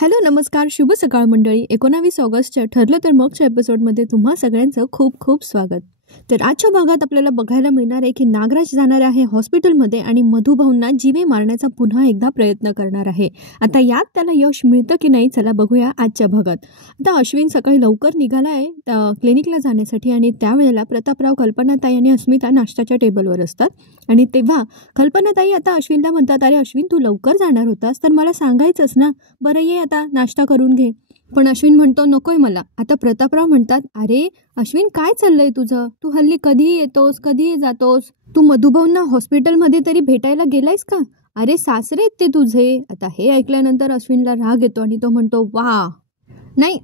Hello नमस्कार शुभ सकाळ मंडळी. 19 ऑगस्टच्या ठरलं तर मगच्या एपिसोडमध्ये तुम्हा सगळ्यांचं खूप खूप स्वागत. तर आजच्या भागात आपल्याला बघायला मिळणार आहे की नागराज जाणार आहे हॉस्पिटलमध्ये आणि मधुभाऊंना जीवे मारण्याचा पुन्हा एकदा प्रयत्न करणार आहे. आता यात त्याला यश मिळतं की नाही चला बघूया आजच्या भागात. आता अश्विन सकाळी लवकर निघाला आहे क्लिनिकला जाण्यासाठी आणि त्यावेळेला प्रतापराव, कल्पनाताई आणि अस्मिता नाश्त्याच्या टेबलवर असतात आणि तेव्हा कल्पनाताई आता अश्विनला म्हणतात, अरे अश्विन तू लवकर जाणार होतास तर मला सांगायचंच ना, बरं ये आता नाश्ता करून घे. पण अश्विन म्हणतो नकोय मला. आता प्रतापराव म्हणतात, अरे अश्विन काय चाललंय तुझं, तू हल्ली कधीही येतोस कधीही जातोस, तू मधुभाऊंना हॉस्पिटलमध्ये तरी भेटायला गेलायस का? अरे सासरे ते तुझे. आता हे ऐकल्यानंतर अश्विनला राग येतो आणि तो म्हणतो वा नाही,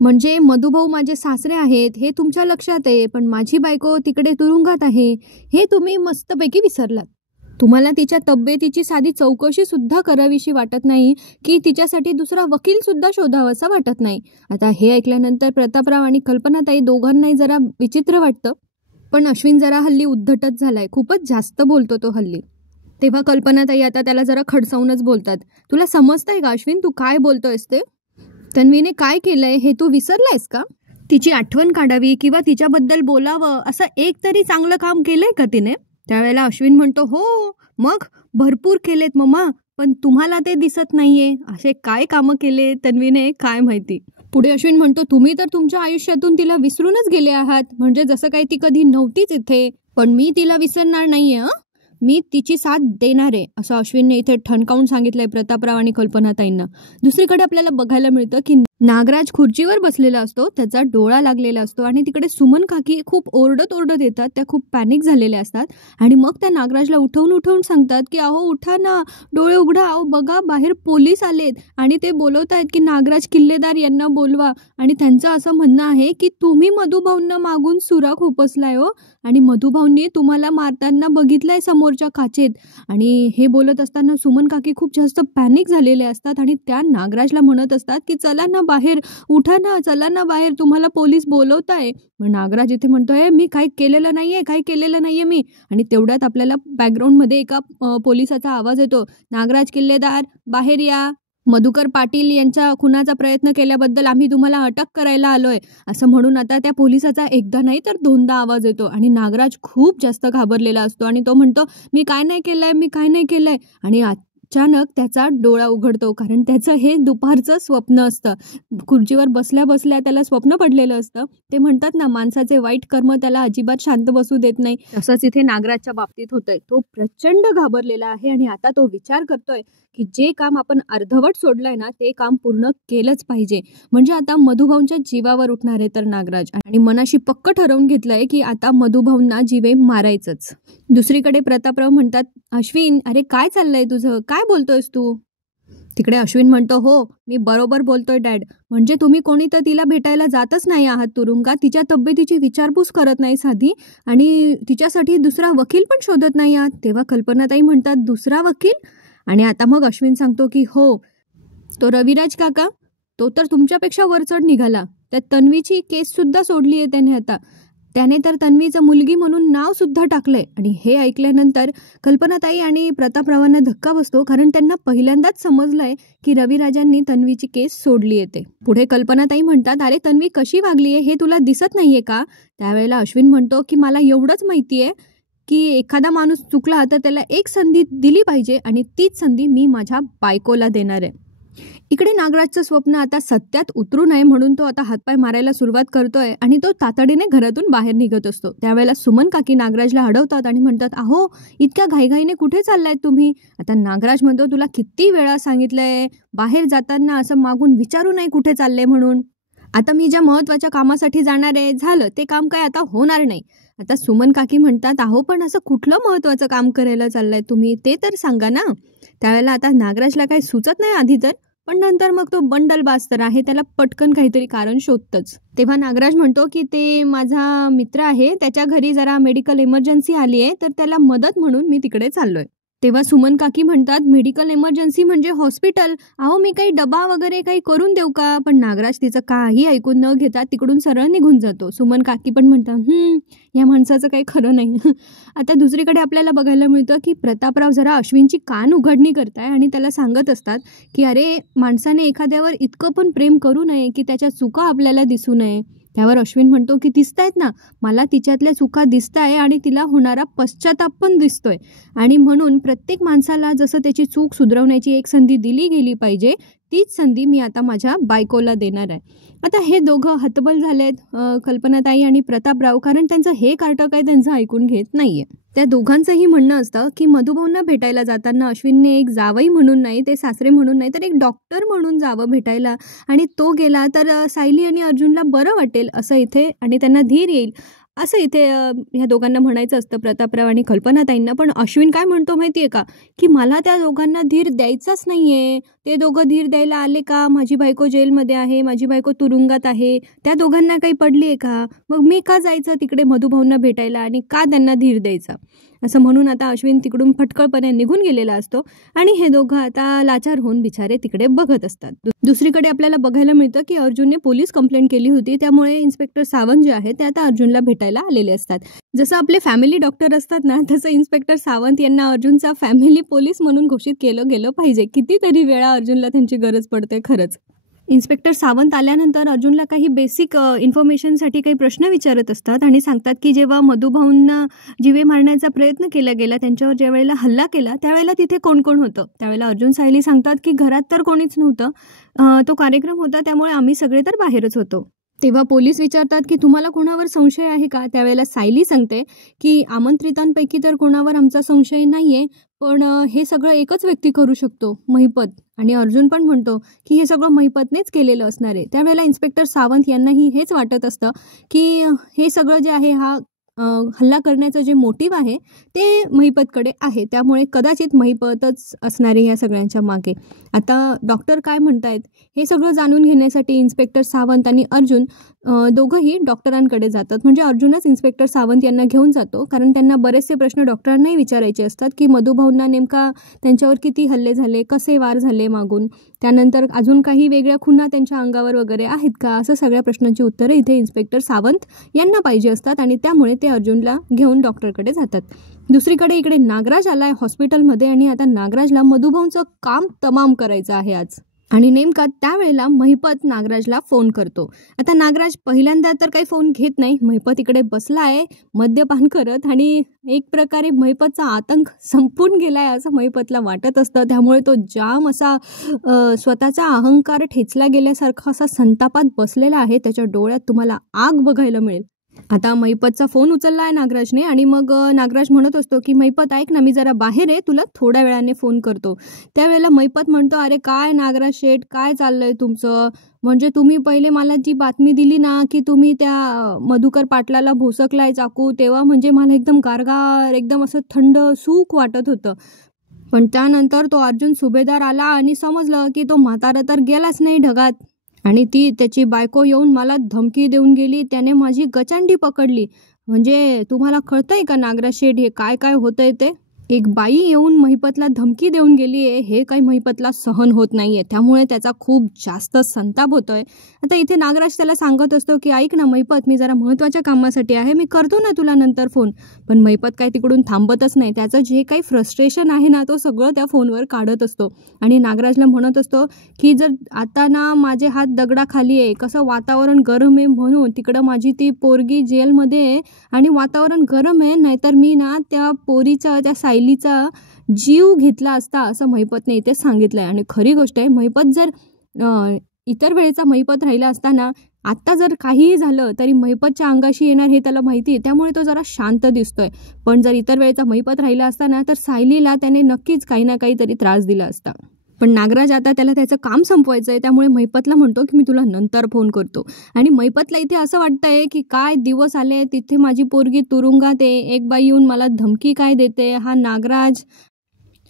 म्हणजे मधुभाऊ माझे सासरे आहेत हे तुमच्या लक्षात आहे, पण माझी बायको तिकडे तुरुंगात आहे हे तुम्ही मस्तपैकी विसरलात. तुम्हाला तिच्या तब्येतीची साधी चौकशी सुद्धा करावीशी वाटत नाही की तिच्यासाठी दुसरा वकील सुद्धा शोधावासा वाटत नाही. आता हे ऐकल्यानंतर प्रतापराव आणि कल्पनाताई दोघांनाही जरा विचित्र वाटतं, पण अश्विन जरा हल्ली उद्धटच झालाय, खूपच जास्त बोलतो तो हल्ली. तेव्हा कल्पनाताई आता त्याला जरा खडसावूनच बोलतात, तुला समजतंय का अश्विन तू काय बोलतोयस ते? तन्वीने काय केलंय हे तू विसरलायस का? तिची आठवण काढावी किंवा तिच्याबद्दल बोलावं असं एक तरी चांगलं काम केलंय का तिने? त्यावेळेला अश्विन म्हणतो हो मग भरपूर केलेत मम्मा, पण तुम्हाला ते दिसत नाहीये. असे काय कामं केले तन्वीने काय माहिती. पुढे अश्विन म्हणतो तुम्ही तर तुमच्या आयुष्यातून तिला विसरूनच गेले आहात, म्हणजे जसं काही ती कधी नव्हतीच इथे. पण मी तिला विसरणार नाहीये, मी तिची साथ देणार आहे असं अश्विनने इथे ठणकावून सांगितलंय प्रतापराव आणि कल्पनाताईंना. दुसरीकडे आपल्याला बघायला मिळतं की नागराज खुर्चीवर बसलेला असतो, त्याचा डोळा लागलेला असतो आणि तिकडे सुमन काकी खूप ओरडत येतात, त्या खूप पॅनिक झालेल्या असतात आणि मग त्या नागराजला उठवून सांगतात की अहो उठा ना, डोळे उघडा, अहो बघा बाहेर पोलीस आलेत आणि ते बोलवत आहेत की नागराज किल्लेदार यांना बोलवा. आणि त्यांचं असं म्हणणं आहे की तुम्ही मधुभाऊंना मागून सुरा खुपसलाय हो आणि मधुभाऊंनी तुम्हाला मारताना बघितलंय समोरच्या काचेत. आणि हे बोलत असताना सुमन काकी खूप जास्त पॅनिक झालेले असतात आणि त्या नागराजला म्हणत असतात की चला ना बाहेर, उठा ना, चला ना बाहेर, तुम्हाला पोलीस बोलवताय. मग नागराज इथे म्हणतोय मी काही केलेलं नाहीये मी. आणि तेवढ्यात आपल्याला बॅकग्राऊंडमध्ये एका पोलिसाचा आवाज येतो, नागराज किल्लेदार बाहेर या, मधुकर पाटील यांच्या खुनाचा प्रयत्न केल्याबद्दल आम्ही तुम्हाला अटक करायला आलोय असं म्हणून आता त्या पोलिसाचा एकदा नाही तर दोनदा आवाज येतो आणि नागराज खूप जास्त घाबरलेला असतो आणि तो म्हणतो मी काय नाही केलंय. आणि अचानक त्याचा डोळा उघडतो, कारण त्याचं हे दुपारचं स्वप्न असतं. खुर्चीवर बसल्या बसल्या त्याला स्वप्न पडलेलं असतं. ते म्हणतात ना माणसाचे वाईट कर्म त्याला अजिबात शांत बसू देत नाही, तसंच इथे नागराजच्या बाबतीत होतंय. तो प्रचंड घाबरलेला आहे आणि आता तो विचार करतोय की जे काम आपण अर्धवट सोडलंय ना ते काम पूर्ण केलंच पाहिजे. म्हणजे आता मधुभाऊंच्या जीवावर उठणार आहे तर नागराज, आणि मनाशी पक्क ठरवून घेतलंय की आता मधुभाऊंना जीवे मारायचंच. दुसरीकडे प्रतापराव म्हणतात, अश्विन अरे काय चाललंय तुझं, काय बोलतोयस तू? तिकडे अश्विन म्हणतो हो मी बरोबर बोलतोय डॅड, म्हणजे तुम्ही कोणी तर तिला भेटायला जातच नाही आहात तुरुंगात, तिच्या तब्येतीची विचारपूस करत नाही साधी, आणि तिच्यासाठी दुसरा वकील पण शोधत नाही आहात. तेव्हा कल्पनाताई म्हणतात दुसरा वकील? आणि आता मग अश्विन सांगतो की हो, तो रविराज काका, तो तर तुमच्यापेक्षा वरचढ निघाला, त्या तन्वीची केस सुद्धा सोडली आहे त्याने. आता त्याने तर तन्वीचं मुलगी म्हणून नाव सुद्धा टाकलंय. आणि हे ऐकल्यानंतर कल्पनाताई आणि प्रतापरावांना धक्का बसतो, कारण त्यांना पहिल्यांदाच समजलंय की रविराजांनी तन्वीची केस सोडली आहे. पुढे कल्पनाताई म्हणतात अरे तन्वी कशी वागली आहे हे तुला दिसत नाहीये का? त्यावेळेला अश्विन म्हणतो की मला एवढंच माहितीये की एखादा माणूस चुकला तर त्याला एक संधी दिली पाहिजे आणि तीच संधी मी माझ्या बायकोला देणार आहे. इकडे नागराजचं स्वप्न आता सत्यात उतरू नये म्हणून तो आता हातपाय मारायला सुरुवात करतोय आणि तो तातडीने घरातून बाहेर निघत असतो. त्यावेळेला सुमन काकी नागराजला अडवतात आणि म्हणतात अहो इतक्या घाईघाईने कुठे चाललायत तुम्ही? आता नागराज म्हणतो तुला किती वेळा सांगितलंय बाहेर जाताना असं मागून विचारू नये कुठे चालले म्हणून. आता मी ज्या महत्वाच्या कामासाठी जाणार आहे झालं ते काम काय आता होणार नाही. आता सुमन काकी म्हणतात अहो पण असं कुठलं महत्वाचं काम करायला चाललंय तुम्ही ते तर सांगा ना. त्यावेळेला आता नागराजला काही सुचत नाही आधी तर, पण नंतर मग तो बंडलबाज तर आहे, त्याला पटकन काहीतरी कारण शोधतच. तेव्हा नागराज म्हणतो की ते माझा मित्र आहे, त्याच्या घरी जरा मेडिकल इमर्जन्सी आली आहे तर त्याला मदत म्हणून मी तिकडे चाललोय. तेव्हा सुमन काकी म्हणतात, मेडिकल इमर्जन्सी म्हणजे हॉस्पिटल, अहो मी काही डबा वगैरे काही करून देऊ का? पण नागराज तिचं काही ऐकून न घेता तिकडून सरळ निघून जातो. सुमन काकी पण म्हणतात, या माणसाचं काही खरं नाही. आता दुसरीकडे आपल्याला बघायला मिळतं की प्रतापराव जरा अश्विनची कान उघडणी करताय आणि त्याला सांगत असतात की अरे, माणसाने एखाद्यावर इतकं पण प्रेम करू नये की त्याच्या चुका आपल्याला दिसू नये. त्यावर अश्विन म्हणतो की दिसतायत ना, मला तिच्यातल्या चुका दिसताय आणि तिला होणारा पश्चाताप पण दिसतोय, आणि म्हणून प्रत्येक माणसाला जसं त्याची चूक सुधारवण्याची एक संधी दिली गेली पाहिजे, तीच संधी मी आता माझ्या बायकोला देणार आहे. आता हे दोघं हतबल झालेत, कल्पनाताई आणि प्रतापराव, कारण त्यांचं हे कार्ट काय त्यांचं ऐकून घेत नाहीये. त्या दोघांचंही म्हणणं असतं की मधुभाऊंना भेटायला जाताना अश्विनने एक जावई म्हणून नाही, ते सासरे म्हणून नाही, तर एक डॉक्टर म्हणून जावं भेटायला, आणि तो गेला तर सायली आणि अर्जुनला बरं वाटेल असं इथे, आणि त्यांना धीर येईल असं इथे ह्या दोघांना म्हणायचं असतं, प्रतापराव आणि कल्पनाताईंना. पण अश्विन काय म्हणतो माहिती आहे का, की मला त्या दोघांना धीर द्यायचाच नाही आहे. ते दोघं धीर द्यायला आले का? माझी बायको जेलमध्ये आहे, माझी बायको तुरुंगात आहे, त्या दोघांना काही पडली आहे का? मग मी का जायचं तिकडे मधुभाऊंना भेटायला आणि का त्यांना धीर द्यायचा? असं म्हणून आता अश्विन तिकडून फटकळपणे निघून गेलेला असतो आणि हे दोघं आता लाचार होऊन बिचारे तिकडे बघत असतात. दुसरीकडे आपल्याला बघायला मिळतं की अर्जुनने पोलीस कंप्लेंट केली होती, त्यामुळे इन्स्पेक्टर सावंत जे आहे ते आता अर्जुनला भेटायला आलेले असतात. जसं आपले फॅमिली डॉक्टर असतात ना, तसं इन्स्पेक्टर सावंत यांना अर्जुनचा फॅमिली पोलीस म्हणून घोषित केलं गेलं पाहिजे. कितीतरी वेळा अर्जुनला त्यांची गरज पडते खरंच. इन्स्पेक्टर सावंत आल्यानंतर अर्जुनला काही बेसिक इन्फॉर्मेशनसाठी काही प्रश्न विचारत असतात आणि सांगतात की जेव्हा मधुभाऊंना जीवे मारण्याचा प्रयत्न केला गेला, त्यांच्यावर ज्या वेळेला हल्ला केला त्यावेळेला तिथे कोण कोण होतं? त्यावेळेला अर्जुन सायली सांगतात की घरात तर कोणीच नव्हतं, तो कार्यक्रम होता त्यामुळे आम्ही सगळे तर बाहेरच होतो. तेव्हा पोलीस विचारतात की तुम्हाला कोणावर संशय आहे का? त्यावेळेला सायली सांगते की आमंत्रितांपैकी तर कोणावर आमचा संशय नाहीये, पण हे सगळं एकच व्यक्ती करू शकतो, महिपत. आणि अर्जुन पण म्हणतो की हे सगळं महिपतनेच केलेलं असणार आहे. त्यावेळेला इन्स्पेक्टर सावंत यांनाही हेच वाटत असतं की हे सगळं जे आहे, हा हल्ला करण्याचं जे मोटिव्ह आहे ते महिपतकडे आहे, त्यामुळे कदाचित महिपतच असणारे या सगळ्यांच्या मागे. आता डॉक्टर काय म्हणतायत हे सगळं जाणून घेण्यासाठी इन्स्पेक्टर सावंत आणि अर्जुन दोघंही डॉक्टरांकडे जातात. म्हणजे अर्जुनच इन्स्पेक्टर सावंत यांना घेऊन जातो, कारण त्यांना बरेचसे प्रश्न डॉक्टरांनाही विचारायचे असतात की मधुभाऊंना नेमका त्यांच्यावर किती हल्ले झाले, कसे वार झाले मागून, त्यानंतर अजून काही वेगळ्या खुणा त्यांच्या अंगावर वगैरे आहेत का, असं सगळ्या प्रश्नांची उत्तरं इथे इन्स्पेक्टर सावंत यांना पाहिजे असतात आणि त्यामुळे ते अर्जुनला घेऊन डॉक्टरकडे जातात. दुसरीकडे इकडे नागराज आलाय हॉस्पिटलमध्ये आणि आता नागराजला मधुभाऊंचं काम तमाम करायचं आहे आज. आणि नेमका त्यावेळेला महिपत नागराजला फोन करतो. आता नागराज पहिल्यांदा तर काही फोन घेत नाही. महिपत इकडे बसला आहे मद्यपान करत, आणि एक प्रकारे महिपतचा आतंक संपून गेलाय असं महिपतला वाटत असतं. त्यामुळे तो जाम असा स्वतःचा अहंकार ठेचला गेल्यासारखा असा संतापात बसलेला आहे. त्याच्या डोळ्यात तुम्हाला आग बघायला मिळेल. आता महिपतचा फोन उचलला आहे नागराजने, आणि मग नागराज म्हणत असतो की महिपत ऐक ना, मी जरा बाहेर आहे, तुला थोड्या वेळाने फोन करतो. त्यावेळेला महिपत म्हणतो, अरे काय नागराज शेठ, काय चाललंय तुमचं? म्हणजे तुम्ही पहिले मला जी बातमी दिली ना की तुम्ही त्या मधुकर पाटलाला भोसकलाय चाकू, तेव्हा म्हणजे मला एकदम गारगार, एकदम असं थंड सुख वाटत होतं. पण त्यानंतर तो अर्जुन सुभेदार आला आणि समजलं की तो म्हातारा तर गेलाच नाही ढगात, आणि ती त्याची बायको येऊन मला धमकी देऊन गेली, त्याने माझी गचांडी पकडली. म्हणजे तुम्हाला कळतंय का नागराज शेठ हे काय काय होतंय ते? एक बाई येऊन महिपतला धमकी देऊन गेली आहे, हे काही महिपतला सहन होत नाहीये, त्यामुळे त्याचा खूप जास्त संताप होतोय. आता इथे नागराज त्याला सांगत असतो की ऐक ना महिपत, मी जरा महत्त्वाच्या कामासाठी आहे, मी करतो ना तुला नंतर फोन. पण महिपत काय तिकडून थांबतच नाही. त्याचं जे काही फ्रस्ट्रेशन आहे ना, तो सगळं त्या फोनवर काढत असतो आणि नागराजला म्हणत असतो की जर आता ना माझे हात दगडाखाली आहे, कसं वातावरण गरम आहे म्हणून, तिकडं माझी ती पोरगी जेलमध्ये आहे आणि वातावरण गरम आहे, नाहीतर मी ना त्या पोरीचा, त्या सायलीचा जीव घेतला असता, असं महिपतने इथे सांगितलंय. आणि खरी गोष्ट आहे, महिपत जर इतर वेळेचा महिपत राहिला असताना, आत्ता जर काहीही झालं तरी महिपतच्या अंगाशी येणार हे त्याला माहिती आहे, त्यामुळे तो जरा शांत दिसतोय. पण जर इतर वेळेचा महिपत राहिला असताना तर सायलीला त्याने नक्कीच काही ना काहीतरी त्रास दिला असता. पण नागराज आता त्याला त्याचं काम संपवायचं आहे, त्यामुळे महिपतला म्हणतो की मी तुला नंतर फोन करतो. आणि महिपतला इथे असं वाटतंय की काय दिवस आले, तिथे माझी पोरगी तुरुंगात आहे, एक बाई येऊन मला धमकी काय देते, हा नागराज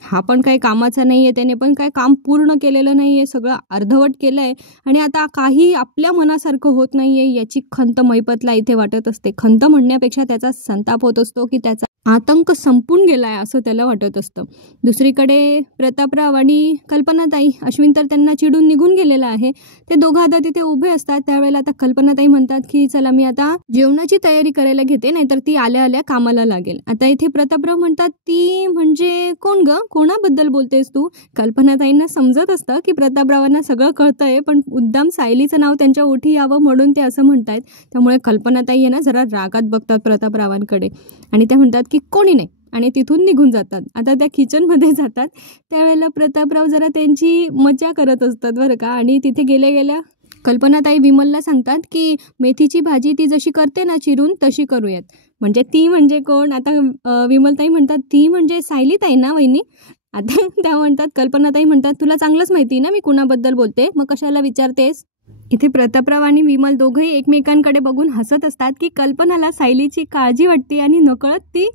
हा पण काही कामाचा नाही आहे, त्याने पण काय काम पूर्ण केलेलं नाही आहे, सगळं अर्धवट केलं आहे आणि आता काही आपल्या मनासारखं होत नाही आहे, याची खंत महिपतला इथे वाटत असते. खंत म्हणण्यापेक्षा त्याचा संताप होत असतो की त्याचा आतंक संपून गेलाय असं त्याला वाटत असतं. दुसरीकडे प्रतापराव आणि कल्पनाताई, अश्विन तर त्यांना चिडून निघून गेलेला आहे. ते दोघं आता तिथे उभे असतात. त्यावेळेला आता कल्पनाताई म्हणतात की चला मी आता जेवणाची तयारी करायला घेते, नाहीतर ती आल्या आल्या कामाला लागेल. आता इथे प्रतापराव म्हणतात ती म्हणजे कोण ग, कोणाबद्दल बोलतेस तू? कल्पनाताईंना समजत असतं की प्रतापरावांना सगळं कळतंय, पण मुद्दाम सायलीचं नाव त्यांच्या ओठी यावं म्हणून ते असं म्हणतायत. त्यामुळे कल्पनाताई आहे ना जरा रागात बघतात प्रतापरावांकडे आणि त्या म्हणतात की कोणी नाही आणि तिथून निघून जातात. आता त्या किचनमध्ये जातात. त्यावेळेला प्रतापराव जरा त्यांची मजा करत असतात बरं का. आणि तिथे गेल्या गेल्या कल्पनाताई विमलला सांगतात की मेथीची भाजी ती जशी करते ना चिरून तशी करूयात. म्हणजे ती म्हणजे कोण? आता विमलताई म्हणतात ती म्हणजे सायलीताई ना वहिनी. आता त्या म्हणतात, कल्पनाताई म्हणतात तुला चांगलंच माहिती ना मी कुणाबद्दल बोलते, मग कशाला विचारतेस? इथे प्रतापराव आणि विमल दोघंही एकमेकांकडे बघून हसत असतात की कल्पनाला सायलीची काळजी वाटते आणि नकळत ती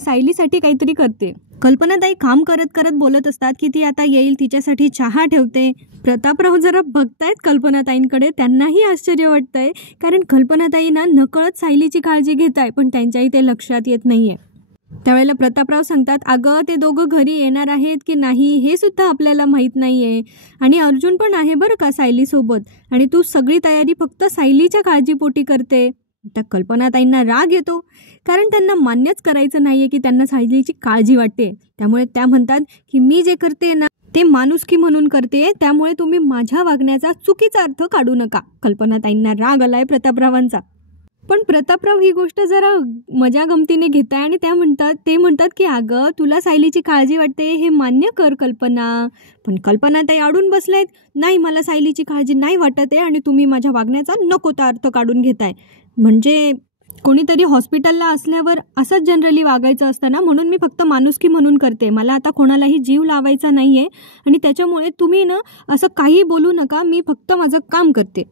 सायलीसाठी काहीतरी करते. कल्पनाताई काम करत करत बोलत असतात की ती आता येईल, तिच्यासाठी चहा ठेवते. प्रतापराव जरा बघतायत कल्पनाताईंकडे. त्यांनाही आश्चर्य वाटतंय, कारण कल्पनाताई ना नकळत सायलीची काळजी घेत आहे, पण त्यांच्याही ते लक्षात येत नाहीये. त्यावेळेला प्रतापराव सांगतात अगं ते दोघं घरी येणार आहेत की नाही हे सुद्धा आपल्याला माहीत नाही आहे, आणि अर्जुन पण आहे बरं का सायलीसोबत, आणि तू सगळी तयारी फक्त सायलीच्या काळजीपोटी करते. त्या कल्पनाताईंना राग येतो, कारण त्यांना मान्यच करायचं नाही आहे की त्यांना सायलीची काळजी वाटते. त्यामुळे त्या म्हणतात की मी जे करते ना ते माणुसकी म्हणून करते, त्यामुळे तुम्ही माझ्या वागण्याचा चुकीचा अर्थ काढू नका. कल्पनाताईंना राग आलाय प्रतापरावांचा. पण प्रतापराव ही गोष्ट जरा मजा गमतीने घेत आहे आणि ते म्हणतात की अगं तुला सायलीची काळजी वाटते हे मान्य कर कल्पना. पण कल्पनाताई अडून बसलेत, नाही मला सायलीची काळजी नाही वाटत आहे आणि तुम्ही माझ्या वागण्याचा नको तो अर्थ काढून घेताय. म्हणजे कोणीतरी हॉस्पिटलला असल्यावर असंच जनरली वागायचं असतं ना, म्हणून मी फक्त माणुसकी म्हणून करते, मला आता कोणालाही जीव लावायचा नाही आहे आणि त्याच्यामुळे तुम्ही ना असं काही बोलू नका, मी फक्त माझं काम करते.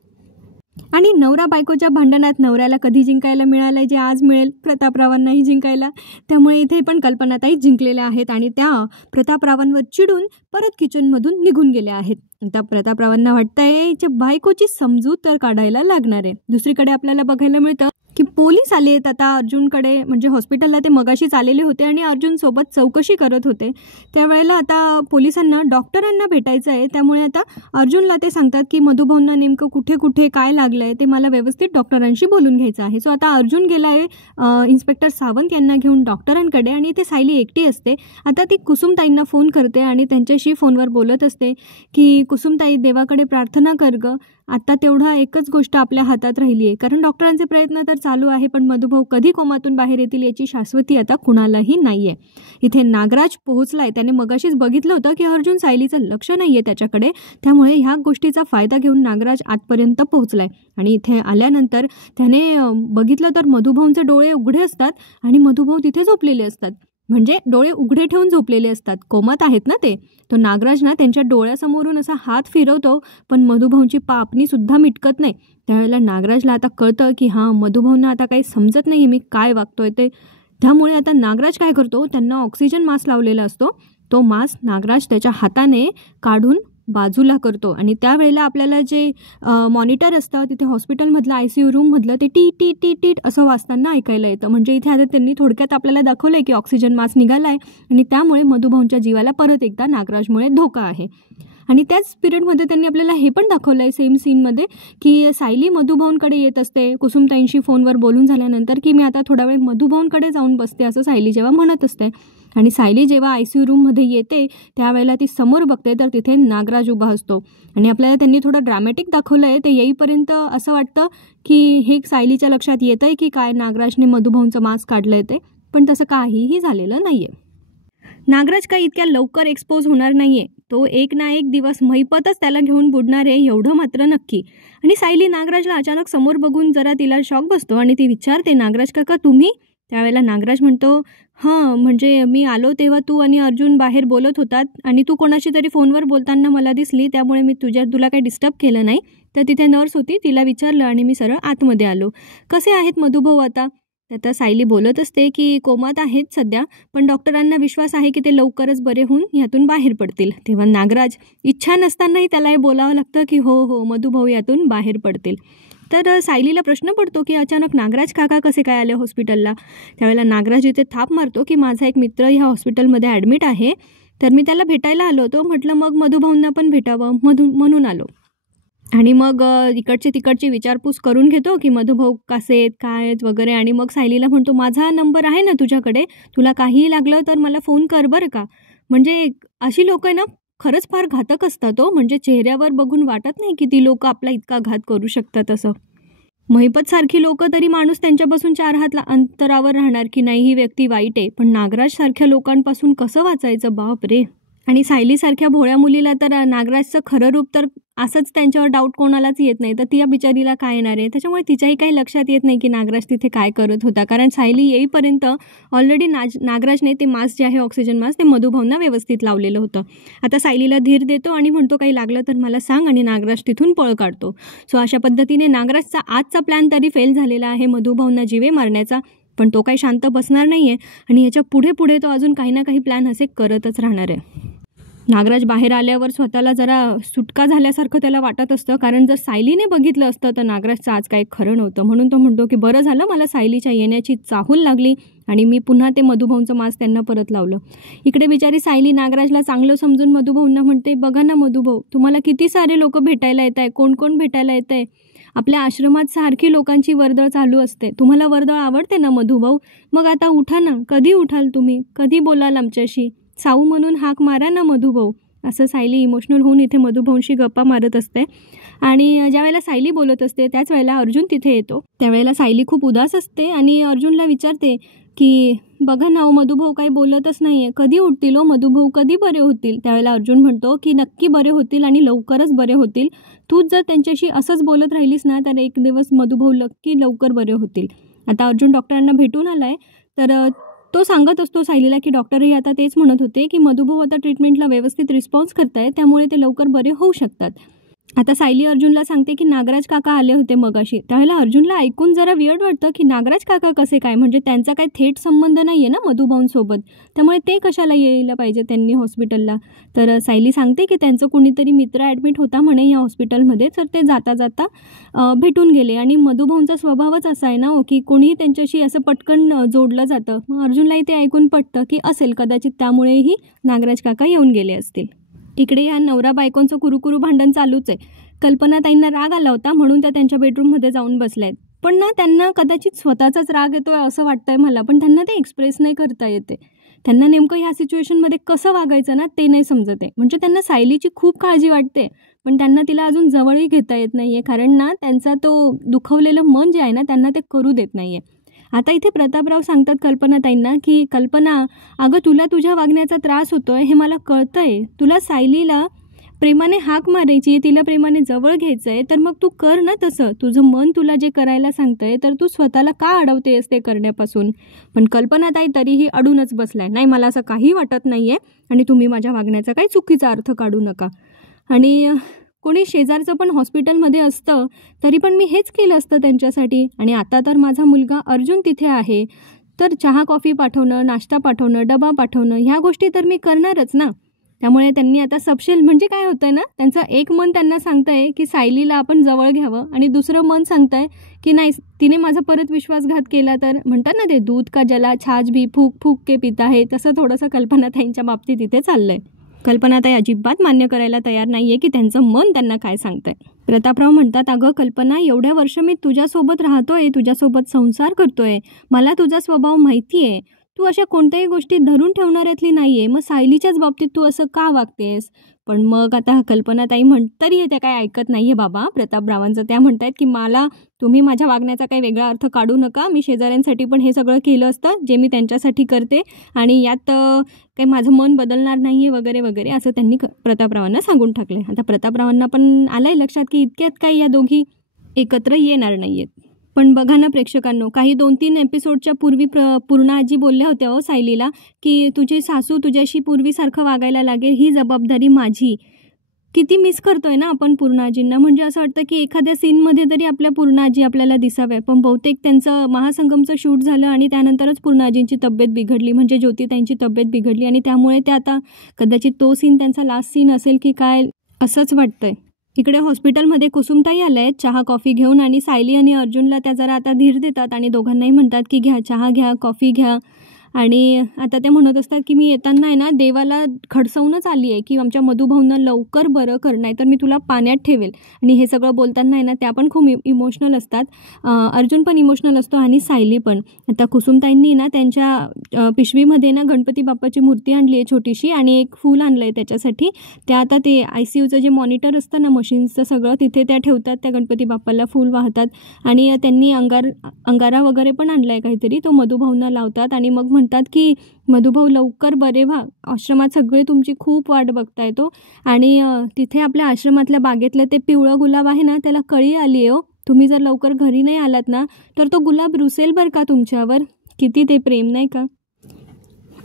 आणि नवरा बायकोच्या भांडणात नवऱ्याला कधी जिंकायला मिळालं जे आज मिळेल प्रतापरावांनाही जिंकायला. त्यामुळे इथे पण कल्पनाताई जिंकलेल्या आहेत आणि त्या प्रतापरावांवर चिडून परत किचनमधून निघून गेल्या आहेत. आता प्रतापरावांना वाटतंय बायकोची समजूत तर काढायला लागणार आहे. दुसरीकडे आपल्याला बघायला मिळतं की पोलीस आले आहेत आता अर्जुनकडे, म्हणजे हॉस्पिटलला ते मगाशीच आलेले होते आणि अर्जुन सोबत चौकशी करत होते. त्यावेळेला आता पोलिसांना डॉक्टरांना भेटायचं आहे. त्यामुळे आता अर्जुनला ते सांगतात की मधुभाऊंना नेमकं कुठे कुठे काय लागलं आहे ते मला व्यवस्थित डॉक्टरांशी बोलून घ्यायचं आहे. सो आता अर्जुन गेला आहे इन्स्पेक्टर सावंत यांना घेऊन डॉक्टरांकडे, आणि ते सायली एकटी असते. आता ती कुसुमताईंना फोन करते आणि त्यांच्याशी फोनवर बोलत असते की कुसुमताई देवाकडे प्रार्थना कर ग, आता तेवढा एकच गोष्ट आपल्या हातात राहिली आहे, कारण डॉक्टरांचे प्रयत्न तर चालू आहे पण मधुभाऊ कधी कोमातून बाहेर येतील याची शाश्वती आता कुणालाही नाही आहे. इथे नागराज पोहोचलाय. त्याने मगाशीच बघितलं होतं की अर्जुन सायलीचं लक्ष नाही आहे त्याच्याकडे, त्यामुळे ह्या गोष्टीचा फायदा घेऊन नागराज आतपर्यंत पोहोचलाय. आणि इथे आल्यानंतर त्याने बघितलं तर मधुभाऊंचे डोळे उघडे असतात आणि मधुभाऊ तिथे झोपलेले असतात, म्हणजे डोळे उघडे ठेवून झोपलेले असतात, कोमात आहेत ना ते. तो नागराज ना त्यांच्या डोळ्यासमोरून असा हात फिरवतो, पण मधुभाऊंची पापणी सुद्धा मिटकत नाही. त्यावेळेला नागराजला आता कळतं की हां मधुभाऊंना आता काही समजत नाही मी काय वागतोय ते. त्यामुळे आता नागराज काय करतो, त्यांना ऑक्सिजन मास्क लावलेला असतो, तो मास्क नागराज त्याच्या हाताने काढून बाजूला करतो. आणि त्यावेळेला आपल्याला जे मॉनिटर असतं तिथे हॉस्पिटलमधलं ICU रूममधलं ते टी टी टी टीट असं वाजताना ऐकायला येतं. म्हणजे इथे आता त्यांनी थोडक्यात आपल्याला दाखवलं आहे की ऑक्सिजन मास्क निघाला आहे आणि त्यामुळे मधुभाऊंच्या जीवाला परत एकदा नागराजमुळे धोका आहे. आणि त्याच पिरियडमध्ये त्यांनी आपल्याला हे पण दाखवलं आहे सेम सीनमध्ये की सायली मधुभाऊंकडे येत असते कुसुमताईंशी फोनवर बोलून झाल्यानंतर की मी आता थोडा वेळ मधुभाऊंकडे जाऊन बसते, असं सायली जेव्हा म्हणत असते. आणि सायली जेव्हा ICU रूममध्ये येते त्यावेळेला ती समोर बघते तर तिथे नागराज उभा असतो. आणि आपल्याला त्यांनी थोडं ड्रॅमॅटिक दाखवलं आहे, ते येईपर्यंत असं वाटतं की हे सायलीच्या लक्षात येतं आहे की काय नागराजने मधुभाऊंचं मास्क काढलं आहे ते, पण तसं काहीही झालेलं नाही आहे. नागराज काही इतक्या लवकर एक्सपोज होणार नाही आहे, तो एक ना एक दिवस महिपतच त्याला घेऊन बुडणार आहे एवढं मात्र नक्की. आणि सायली नागराजला अचानक समोर बघून जरा तिला शॉक बसतो आणि ती विचारते नागराज काका तुम्ही? त्यावेळेला नागराज म्हणतो हां म्हणजे मी आलो तेव्हा तू आणि अर्जुन बाहेर बोलत होतात आणि तू कोणाशी तरी फोनवर बोलताना मला दिसली, त्यामुळे मी तुला काही डिस्टर्ब केलं नाही. तर तिथे नर्स होती, तिला विचारलं आणि मी सरळ आतमध्ये आलो. कसे आहेत मधुभाऊ आता? आता सायली बोलत असते की कोमात आहेत सध्या, पण डॉक्टरांना विश्वास आहे की ते लवकरच बरे होऊन यातून बाहेर पडतील. तेव्हा नागराज इच्छा नसतानाही त्याला हे बोलावं लागतं की हो हो मधुभाऊ यातून बाहेर पडतील. तर सायलीला प्रश्न पडतो की अचानक नागराज काका कसे काय आले हॉस्पिटलला. त्यावेळेला नागराज इथे थाप मारतो की माझा एक मित्र ह्या हॉस्पिटलमध्ये ॲडमिट आहे, तर मी त्याला भेटायला आलो होतो. म्हटलं मग मधुभाऊंना पण भेटावं म्हणून आलो. आणि मग इकडचे तिकडची विचारपूस करून घेतो की मधुभाऊ कसे आहेत, काय आहेत वगैरे. आणि मग सायलीला म्हणतो माझा नंबर आहे ना तुझ्याकडे, तुला काहीही लागलं तर मला फोन कर बरं का. म्हणजे अशी लोक आहे ना खरंच फार घातक असतात हो. म्हणजे चेहऱ्यावर बघून वाटत नाही की ती लोक आपला इतका घात करू शकतात असं. महिपत सारखी लोक तरी माणूस त्यांच्यापासून 4 हात अंतरावर राहणार की नाही ही व्यक्ती वाईट आहे, पण नागराज सारख्या लोकांपासून कसं वाचायचं बाप रे. आणि सायलीसारख्या भोळ्या मुलीला तर नागराजचं खरं रूप तर असंच त्यांच्यावर डाऊट कोणालाच येत नाही, तर ती या बिचारीला काय येणार आहे. त्याच्यामुळे तिच्याही काही लक्षात येत नाही की नागराज तिथे काय करत होता, कारण सायली येईपर्यंत ऑलरेडी नागराजने ते मास्क जे आहे ऑक्सिजन मास्क ते मधुभाऊंना व्यवस्थित लावलेलं होतं. आता सायलीला धीर देतो आणि म्हणतो काही लागलं तर मला सांग, आणि नागराज तिथून पळ काढतो. सो अशा पद्धतीने नागराजचा आजचा प्लॅन तरी फेल झालेला आहे मधुभाऊंना जीवे मारण्याचा, पण तो काही शांत बसणार नाही आहे आणि याच्या पुढे पुढे तो अजून काही ना काही प्लॅन असे करतच राहणार आहे. नागराज बाहेर आल्यावर स्वतःला जरा सुटका झाल्यासारखं त्याला वाटत असतं, कारण जर सायलीने बघितलं असतं तर नागराजचं आज काही खरं नव्हतं. म्हणून तो म्हणतो की बरं झालं मला सायलीच्या येण्याची चाहूल लागली आणि मी पुन्हा ते मधुभाऊंचं मास्क त्यांना परत लावलं. इकडे बिचारी सायली नागराजला चांगलं समजून मधुभाऊंना म्हणते, बघा ना मधुभाऊ, तुम्हाला किती सारे लोक भेटायला येत आहे, कोण कोण भेटायला येत आहे. आपल्या आश्रमात सारखी लोकांची वर्दळ चालू असते. तुम्हाला वर्दळ आवडते ना मधुभाऊ, मग आता उठा ना. कधी उठाल तुम्ही, कधी बोलाल आमच्याशी. साऊ म्हणून हाक मारा ना मधुभाऊ. असं सायली इमोशनल होऊन इथे मधुभाऊंशी गप्पा मारत असते. आणि ज्या वेळेला सायली बोलत असते त्याच वेळेला अर्जुन तिथे येतो. त्यावेळेला सायली खूप उदास असते आणि अर्जुनला विचारते की बघा ना मधुभाऊ काही बोलतच नाही आहे, कधी उठतील हो मधुभाऊ, कधी बरे होतील. त्यावेळेला अर्जुन म्हणतो की नक्की बरे होतील आणि लवकरच बरे होतील. तूच जर त्यांच्याशी असंच बोलत राहिलीस ना तर एक दिवस मधुभाऊ नक्की लवकर बरे होतील. आता अर्जुन डॉक्टरांना भेटून आलाय, तर तो सांगत असतो सायलीला की डॉक्टरही आता तेच म्हणत होते की मधुभाऊ आता ट्रीटमेंटला व्यवस्थित रिस्पॉन्स करतायत, त्यामुळे ते लवकर बरे होऊ शकतात. आता सायली अर्जुनला सांगते की नागराज काका आले होते मगाशी. त्यावेळेला अर्जुनला ऐकून जरा वियर्ड वाटतं की नागराज काका कसे काय, म्हणजे त्यांचा काही थेट संबंध नाही आहे ना मधुभाऊंसोबत, त्यामुळे ते कशाला यायला पाहिजे त्यांनी हॉस्पिटलला. तर सायली सांगते की त्यांचं कोणीतरी मित्र ॲडमिट होता म्हणे या हॉस्पिटलमध्ये, तर ते जाता जाता भेटून गेले. आणि मधुभाऊंचा स्वभावच असा आहे ना की कोणीही त्यांच्याशी असं पटकन जोडलं जातं. मग अर्जुनलाही ते ऐकून पटतं की असेल कदाचित, त्यामुळेही नागराज काका येऊन गेले असतील. इकडे या नवरा बायकोंचं कुरुकुरु भांडण चालूच आहे. कल्पनाताईंना राग आला होता म्हणून त्या त्यांच्या बेडरूममध्ये जाऊन बसल्या आहेत, पण ना त्यांना कदाचित स्वतःचाच राग येतोय असं वाटतंय मला, पण त्यांना ते एक्सप्रेस नाही करता येते. त्यांना नेमकं ह्या सिच्युएशनमध्ये कसं वागायचं ना ते नाही समजत आहे. म्हणजे त्यांना सायलीची खूप काळजी वाटते, पण त्यांना तिला अजून जवळही घेता येत नाही आहे, कारण ना त्यांचा तो दुखवलेलं मन जे आहे ना त्यांना ते करू देत नाही आहे. आता इथे प्रतापराव सांगतात कल्पनाताईंना की कल्पना, अगं तुला तुझ्या वागण्याचा त्रास होतोय हे मला कळतंय. तुला सायलीला प्रेमाने हाक मारायची, तिला प्रेमाने जवळ घ्यायचं आहे, तर मग तू कर ना तसं. तुझं मन तुला जे करायला सांगतंय तर तू स्वतःला का अडवतेस ते करण्यापासून. पण कल्पनाताई तरीही अडूनच बसलाय, नाही मला असं काही वाटत नाही आहे आणि तुम्ही माझ्या वागण्याचा काही चुकीचा अर्थ काढू नका. आणि कोणी शेजारचं पण हॉस्पिटलमध्ये असतं तरी पण मी हेच केलं असतं त्यांच्यासाठी. आणि आता तर माझा मुलगा अर्जुन तिथे आहे, तर चहा कॉफी पाठवणं, नाश्ता पाठवणं, डबा पाठवणं ह्या गोष्टी तर मी करणारच ना. त्यामुळे त्यांनी आता सबशेल, म्हणजे काय होतंय ना, त्यांचं एक मन त्यांना सांगतंय की सायलीला आपण जवळ घ्यावं आणि दुसरं मन सांगतंय की नाही तिने माझा परत विश्वासघात केला तर, म्हणतात ना ते दूध का जला छाछ भी फूक फूक के पिता है, तसं थोडंसं कल्पनाताईंच्या बाबतीत इथे चाललंय. कल्पनाताई अजिबात मान्य करायला तयार नाहीये की त्यांचं मन त्यांना काय सांगतंय. प्रतापराव म्हणतात, अगं कल्पना, एवढ्या वर्ष मी तुझ्यासोबत राहतोय, तुझ्यासोबत संसार करतोय, मला तुझा स्वभाव माहिती आहे. तू अशा कोणत्याही गोष्टी धरून ठेवणाऱ्यातली नाहीये, मग सायलीच्याच बाबतीत तू असं का वागतेस. पण मग आता कल्पनाताई तरी त्या काय ऐकत नाहीये बाबा प्रतापरावांचं. त्या म्हणतायत की मला तुम्ही माझ्या वागण्याचा काही वेगळा अर्थ काढू नका, मी शेजाऱ्यांसाठी पण हे सगळं केलं असतं जे मी त्यांच्यासाठी करते आणि यात काही माझं मन बदलणार नाही आहे वगैरे वगैरे, असं त्यांनी प्रतापरावांना सांगून टाकले. आता प्रतापरावांना पण आलंय लक्षात की इतक्यात काही या दोघी एकत्र येणार नाही आहेत. पण बघा ना प्रेक्षकांनो, काही 2-3 एपिसोडच्या पूर्वी पूर्णा आजी बोलल्या होत्या हो सायलीला की तुझी सासू तुझ्याशी पूर्वीसारखं वागायला लागेल, ही जबाबदारी माझी. किती मिस करतोय ना आपण पूर्णा आजींना. म्हणजे असं वाटतं की एखाद्या सीनमध्ये तरी आपल्या पूर्णा आजी आपल्याला दिसाव्या, पण बहुतेक त्यांचं महासंगमचं शूट झालं आणि त्यानंतरच पूर्णा आजींची तब्येत बिघडली, म्हणजे ज्योतिताईंची तब्येत बिघडली आणि त्यामुळे ते आता कदाचित तो सीन त्यांचा लास्ट सीन असेल की काय असंच वाटतंय. इकडे हॉस्पिटलमध्ये कुसुमताई आल्या आहेत चहा कॉफी घेऊन आणि सायली आणि अर्जुनला त्या जरा आता धीर देतात आणि दोघांनाही म्हणतात की घ्या चहा घ्या कॉफी घ्या. आणि आता ते म्हणत असतात की मी येताना आहे ना देवाला खडसवूनच आली आहे की आमच्या मधुभाऊंना लवकर बरं कर, नाही तर मी तुला पाण्यात ठेवेल. आणि हे सगळं बोलताना आहे ना त्या पण खूप इमोशनल असतात. अर्जुन पण इमोशनल असतो आणि सायली पण. आता कुसुमताईंनी ना त्यांच्या पिशवीमध्ये ना गणपती बाप्पाची मूर्ती आणली आहे छोटीशी आणि एक फूल आणलं आहे त्याच्यासाठी. त्या आता ते ICUचं जे मॉनिटर असतं ना मशीन्सचं सगळं तिथे त्या ठेवतात, त्या गणपती बाप्पाला फूल वाहतात. आणि त्यांनी अंगारा वगैरे पण आणला आहे काहीतरी, तो मधुभाऊंना लावतात आणि मग म्हणतात की मधुभाऊ लवकर बरे व्हा, आश्रमात सगळे तुमची खूप वाट बघताय तो. आणि तिथे आपल्या आश्रमातल्या बागेतलं ते पिवळं गुलाब आहे ना त्याला कळी आली आहे. तुम्ही जर लवकर घरी नाही आलात ना तर तो गुलाब रुसेल बरं का तुमच्यावर. किती ते प्रेम नाही का.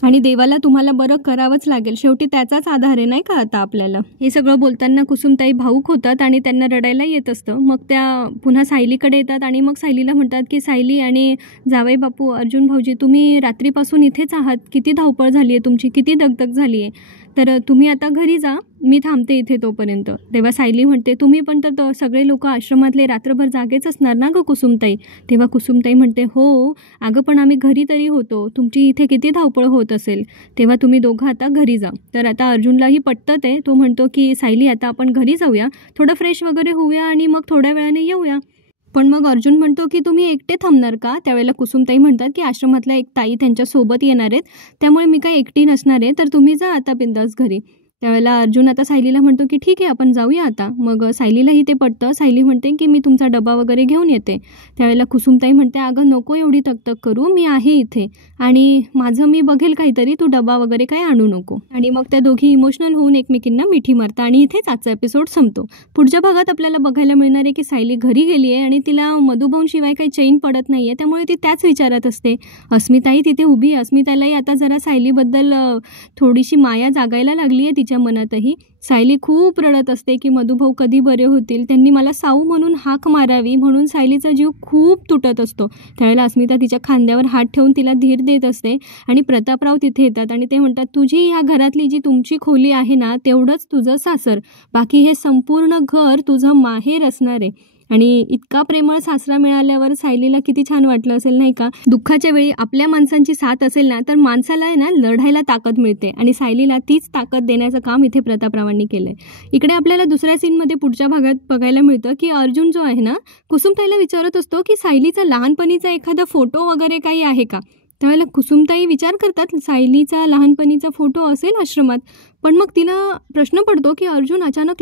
आणि देवाला तुम्हाला बरं करावंच लागेल, शेवटी त्याचाच आधार आहे नाही का आता आपल्याला. हे सगळं बोलताना कुसुमताई भावूक होतात आणि त्यांना रडायला येत असतं. मग त्या पुन्हा सायलीकडे येतात आणि मग सायलीला म्हणतात की सायली आणि जावई बापू अर्जुन भाऊजी तुम्ही रात्रीपासून इथेच आहात, किती धावपळ झाली आहे तुमची, किती दगदग झाली आहे, तर तुम्ही आता घरी जा, मी थांबते इथे तोपर्यंत. तेव्हा सायली म्हणते तुम्ही पण तर सगळे लोक आश्रमातले रात्रभर जागेच असणार ना गं कुसुमताई. तेव्हा कुसुमताई म्हणते हो अगं पण आम्ही घरी तरी होतो, तुमची इथे किती धावपळ होत असेल, तेव्हा तुम्ही दोघं आता घरी जा. तर आता अर्जुनलाही पटतं ते, तो म्हणतो की सायली आता आपण घरी जाऊया, थोडं फ्रेश वगैरे होऊया आणि मग थोड्या वेळाने येऊया. पण मग अर्जुन म्हणतो की तुम्ही एकटे थांबणार का. त्यावेळेला कुसुमताई म्हणतात की आश्रमातल्या एक ताई त्यांच्यासोबत येणार आहेत, त्यामुळे मी काही एकटी नसणार आहे, तर तुम्ही जा आता बिंदास घरी. त्यावेळेला अर्जुन आता सायलीला म्हणतो की ठीक आहे आपण जाऊया आता. मग सायलीलाही ते पटतं. सायली म्हणते की मी तुमचा डबा वगैरे घेऊन येते. त्यावेळेला कुसुमताई म्हणते अगं नको एवढी तकतक करू, मी आहे इथे आणि माझं मी बघेल काहीतरी, तू डबा वगैरे काही आणू नको. आणि मग त्या दोघी इमोशनल होऊन एकमेकींना मिठी मारतात आणि इथेच आजचा एपिसोड संपतो. पुढच्या भागात आपल्याला बघायला मिळणार आहे की सायली घरी गेली आहे आणि तिला मधुभाऊंशिवाय काही चैन पडत नाही आहे, त्यामुळे ती त्याच विचारात असते. अस्मिताही तिथे उभी आहे. अस्मितालाही आता जरा सायलीबद्दल थोडीशी माया जागायला लागली आहे तिच्या मनातही. सायली खूप रडत असते की मधुभाऊ कधी बरे होतील, त्यांनी मला साऊ म्हणून हाक मारावी, म्हणून सायलीचा जीव खूप तुटत असतो. त्यावेळेला अस्मिता तिच्या खांद्यावर हात ठेवून तिला धीर देत असते आणि प्रतापराव तिथे येतात आणि ते म्हणतात तुझी ह्या घरातली जी तुमची खोली आहे ना तेवढंच तुझं सासर, बाकी हे संपूर्ण घर तुझं माहेर असणार आहे. आणि इतका प्रेमळ सासरा मिळाल्यावर सायलीला किती छान वाटलं असेल नाही का. दुःखाच्या वेळी आपल्या माणसांची साथ असेल ना तर माणसाला आहे ना लढायला ताकद मिळते आणि सायलीला तीच ताकद देण्याचं काम इथे प्रतापरावांनी केलंय. इकडे आपल्याला दुसऱ्या सीनमध्ये पुढच्या भागात बघायला मिळतं की अर्जुन जो आहे ना कुसुमताईला विचारत असतो की सायलीचा लहानपणीचा एखादा फोटो वगैरे काही आहे का. त्यावेळेला कुसुमताई विचार करतात सायलीचा लहानपणीचा फोटो असेल आश्रमात, पण मग तिला प्रश्न पडतो की अर्जुन अचानक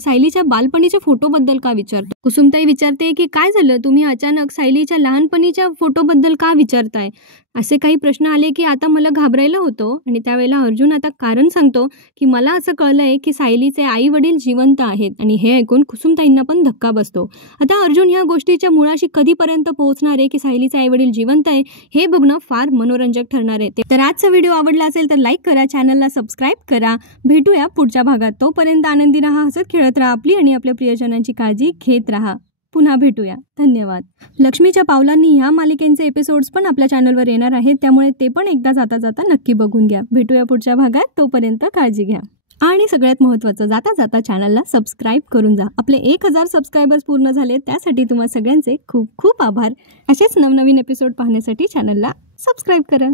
सायलीच्या बालपणीच्या फोटोबद्दल का विचारतो. कुसुमताई विचारते की काय झालं, तुम्ही अचानक सायलीच्या लहानपणीच्या फोटोबद्दल का विचारताय. असे काही प्रश्न आले की आता मला घाबरायला होतं. आणि त्यावेळेला अर्जुन आता कारण सांगतो की मला असं कळलंय की सायलीचे आई वडील जिवंत आहेत. आणि हे ऐकून कुसुमताईंना पण धक्का बसतो. आता अर्जुन ह्या गोष्टीच्या मुळाशी कधीपर्यंत पोहोचणार आहे की सायलीचे आई वडील जिवंत आहे हे बघणं फार मनोरंजक ठरणार आहे. तर आजचा व्हिडिओ आवडला असेल तर लाईक करा, चॅनलला सबस्क्राईब करा. भेटूया पुढच्या भागात. तोपर्यंत आनंदी राहा, हसत खेळत राहा, आपली आणि आपल्या प्रियजनांची काळजी घेत राहा. पुन्हा भेटूया. धन्यवाद. लक्ष्मीच्या पावलांनी ह्या मालिकेचे एपिसोड्स पण आपल्या चॅनलवर येणार आहेत, त्यामुळे ते पण एकदा जाता जाता नक्की बघून घ्या. भेटूया पुढच्या भागात. तोपर्यंत काळजी घ्या आणि सगळ्यात महत्त्वाचं जाता जाता चॅनलला सबस्क्राईब करून जा. आपले 1000 सबस्क्रायबर्स पूर्ण झाले, त्यासाठी तुम्हा सगळ्यांचे खूप खूप आभार. असेच नवनवीन एपिसोड पाहण्यासाठी चॅनलला सबस्क्राईब करा.